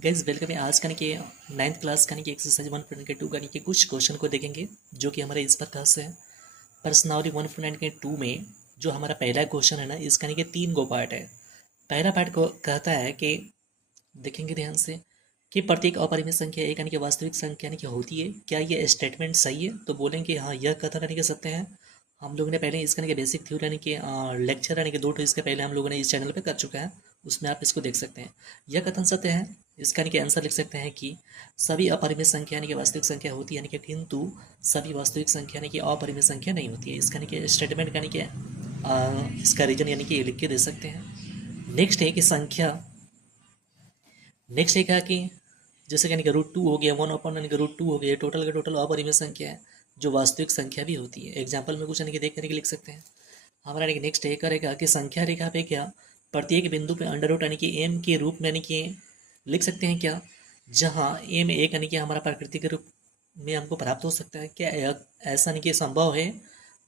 Guys welcome है। आज के 9th क्लास के एक्सरसाइज 1.2 के कुछ क्वेश्चन को देखेंगे जो कि हमारे इस प्रकार से है। प्रश्नावली 1.9 में जो हमारा पहला क्वेश्चन है ना, इसका के 3 गो पार्ट है। पहला पार्ट को कहता है कि देखेंगे ध्यान से कि प्रत्येक अपरिमेय संख्या एक यानी कि वास्तविक संख्या यानी कि होती है। क्या ये स्टेटमेंट सही है? तो बोलेंगे हाँ, यह कथन यानी कि सत्य है। हम लोगों ने पहले इसका के बेसिक थ्योरी यानी कि लेक्चर यानी कि 2 इसके पहले हम लोगों ने इस चैनल पे कर चुका है, उसमें आप इसको देख सकते हैं। यह कथन सत्य है। इसका यानी कि आंसर लिख सकते हैं कि सभी अपरिमेय संख्या यानी कि वास्तविक संख्या होती है, यानी कि किंतु सभी वास्तविक संख्या यानी कि अपरिमेय संख्या नहीं होती है। इसका यानी कि स्टेटमेंट यानी कि इसका रीजन यानी कि लिख के दे सकते हैं। नेक्स्ट है कि संख्या, नेक्स्ट है क्या कि जैसे यानी कि √2 हो गया, 1 यानी कि √2 हो गया, टोटल का टोटल अपरिमेय संख्या है जो वास्तविक संख्या भी होती है। एग्जाम्पल में कुछ यानी कि देख करके लिख सकते हैं। हमारा यानी कि नेक्स्ट ये करेगा कि संख्या रेखा पे क्या प्रत्येक बिंदु पे अंडर रूट यानी कि एम के रूप में यानी कि लिख सकते हैं क्या, जहाँ एम एक यानी कि हमारा प्राकृतिक रूप में हमको प्राप्त हो सकता है। क्या ऐसा नहीं कि संभव है?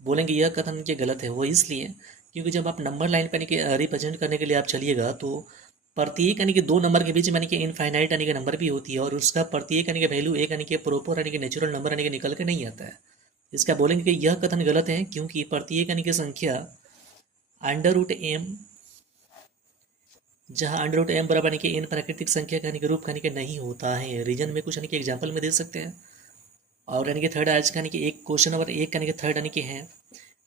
बोलेंगे यह कथन के गलत है। वो इसलिए क्योंकि जब आप नंबर लाइन पर यानी कि रिप्रेजेंट करने के लिए आप चलिएगा तो प्रत्येक यानी कि 2 नंबर के बीच में यानी कि इनफाइनाइट यानी कि नंबर भी होती है, और उसका प्रत्येक यानी कि वैल्यू एक यानी कि प्रॉपर यानी कि नेचुरल नंबर यानी कि निकल के नहीं आता है। इसका बोलेंगे कि यह कथन गलत है क्योंकि प्रत्येक यानी कि संख्या अंडर रूट एम, जहाँ अंडर रूट एम बराबर यानी कि एन प्राकृतिक संख्या का यानी कि रूप यानी कि नहीं होता है। रीजन में कुछ यानी कि एग्जाम्पल में दे सकते हैं। और यानी कि थर्ड आज का यानी कि एक क्वेश्चन नंबर 1 यानी कि थर्ड यानी कि है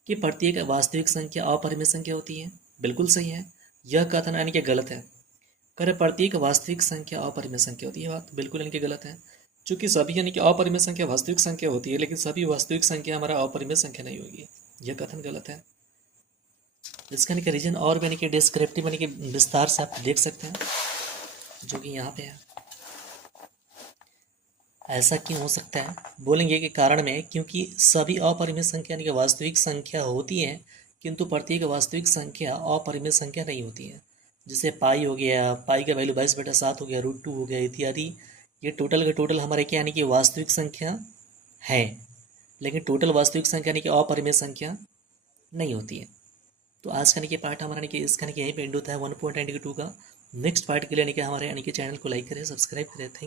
कि प्रत्येक वास्तविक संख्या अपरिमेय संख्या होती है। बिल्कुल सही है। यह कथन यानी कि गलत है। करे प्रत्येक वास्तविक संख्या अपरिमेय संख्या होती है, बात बिल्कुल यानी कि गलत है। चूंकि सभी यानी कि अपरिमेय संख्या वास्तविक संख्या होती है, लेकिन सभी वास्तविक संख्या हमारा अपरिमेय संख्या नहीं होगी। यह कथन गलत है। इसका यानी कि रीजन और यानी कि डिस्क्रिप्टिव यानी कि विस्तार से आप देख सकते हैं, जो कि यहाँ पे है। ऐसा क्यों हो सकता है? बोलेंगे कि कारण में क्योंकि सभी अपरिमेय संख्या यानी कि वास्तविक संख्या होती है, किंतु प्रत्येक वास्तविक संख्या अपरिमेय संख्या नहीं होती है। जैसे पाई हो गया, पाई का वैल्यू 22/7 हो गया, √2 हो गया इत्यादि। ये टोटल का टोटल हमारे क्या यानी कि वास्तविक संख्या है, लेकिन टोटल वास्तविक संख्या यानी कि अपरिमेय संख्या नहीं होती है। तो आज का यानी कि पार्ट हमारा यानी कि इसका यानी कि यहीं पे एंड होता है 1.92 का। नेक्स्ट पार्ट के लिए यानी कि हमारे यानी कि चैनल को लाइक करें, सब्सक्राइब करें। थैंक